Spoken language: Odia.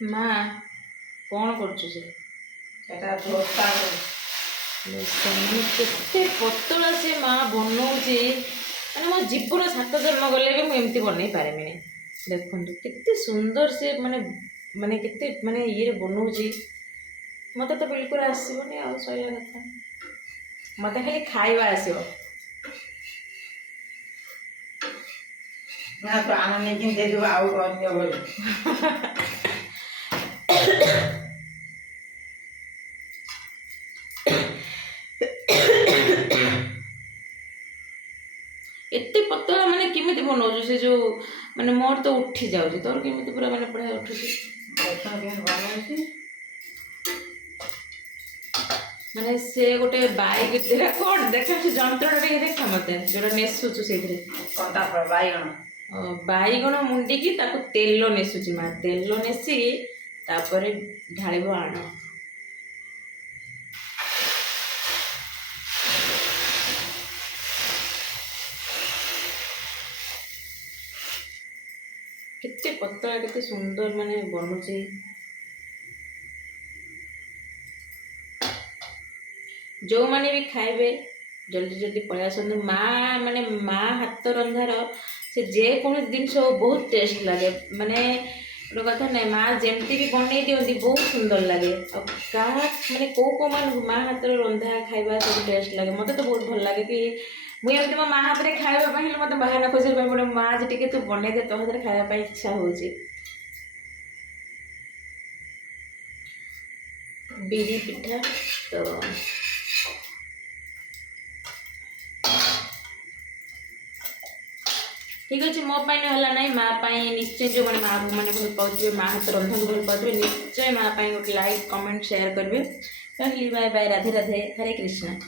ମା କ'ଣ କରୁଛୁ ସେ? ଏଟା ଦୋସା ମାନେ କେତେ ପତଳା ସେ ମା ବନଉଛି, ମାନେ ମୋ ଜୀବନ 7 ଜନ୍ମ ଗଲେ ବି ମୁଁ ଏମିତି ବନେଇ ପାରିବିନି। ଦେଖନ୍ତୁ କେତେ ସୁନ୍ଦର ସେ ମାନେ କେତେ ମାନେ ଇଏରେ ବନଉଛି। ମୋତେ ତ ବିଲକୁଲ ଆସିବନି, ଆଉ ସଇଲା କଥା। ମୋତେ ଖାଲି ଖାଇବା ଆସିବ। ନା ତ ଆଣ ନେଇକି ଦେଇଦେବୁ ଆଉ ଅନ୍ୟ ବୋଲି। ଏତେ ପତଳା ମାନେ କେମିତି ବନଉଛୁ? ସେ ଯୋଉ ମାନେ ମୋର ତ ଉଠି ଯାଉଛି, ତୋର କେମିତି ପୁରା ମାନେ ବଢ଼ିଆ ଉଠୁଛି। କେମିତି ବନଉଛି? ମାନେ ସେ ଗୋଟେ ବାଇକ ଏଟା କ'ଣ ଦେଖ, ସେ ଯନ୍ତ୍ରଟା ଟିକେ ଦେଖା ମତେ, ଯୋଉଟା ନେସୁଛୁ ସେଇଥିରେ। କଣ୍ଟା ବାଇଗଣ ବାଇଗଣ ମୁଣ୍ଡିକି ତାକୁ ତେଲ ନେସୁଛି ମା। ତେଲ ନେସିକି ତାପରେ ଢାଳିବ ଆଣ। କେତେ ପତଳା କେତେ ସୁନ୍ଦର ମାନେ ବନୁଛି। ଯେଉଁମାନେ ବି ଖାଇବେ ଜଲ୍ଦି ଜଲ୍ଦି ପଳେଇ ଆସନ୍ତୁ। ମାନେ ମା ହାତ ରନ୍ଧାର ସେ ଯେକୌଣସି ଜିନିଷ ବହୁତ ଟେଷ୍ଟ ଲାଗେ। ମାନେ ଗୋଟେ କଥା ନାହିଁ, ମା ଯେମିତି ବି ବନେଇ ଦିଅନ୍ତି ବହୁତ ସୁନ୍ଦର ଲାଗେ। ଆଉ କାହା ମାନେ କେଉଁ ମାନଙ୍କୁ ମା ହାତର ରନ୍ଧା ଖାଇବା ସବୁ ଟେଷ୍ଟ ଲାଗେ। ମୋତେ ତ ବହୁତ ଭଲ ଲାଗେ କି ମୁଁ ଏମିତି ମୋ ମା ହାତରେ ଖାଇବା ପାଇଁ ହେଲେ ମୋତେ ବାହାନା ଖୋଜିବା ପାଇଁ ପଡ଼େ। ମା ଆଜି ଟିକେ ତୁ ବନେଇ ଦେ, ତୋ ହାତରେ ଖାଇବା ପାଇଁ ଇଚ୍ଛା ହେଉଛି। ବିରି ପିଠା ତ ଠିକ୍ ଅଛି, ମୋ ପାଇଁ ହେଲା ନାହିଁ, ମା ପାଇଁ ନିଶ୍ଚୟ। ଯେଉଁମାନେ ମା ମାନେ ଭଲ ପାଉଥିବେ, ମା ହାତ ରନ୍ଧାକୁ ଭଲ ପାଉଥିବେ, ନିଶ୍ଚୟ ମା ପାଇଁ ଗୋଟେ ଲାଇକ୍ କମେଣ୍ଟ ସେୟାର କରିବେ। ରହିଲି, ବାଏ ବାଏ, ରାଧେ ରାଧେ, ହରେ କୃଷ୍ଣ।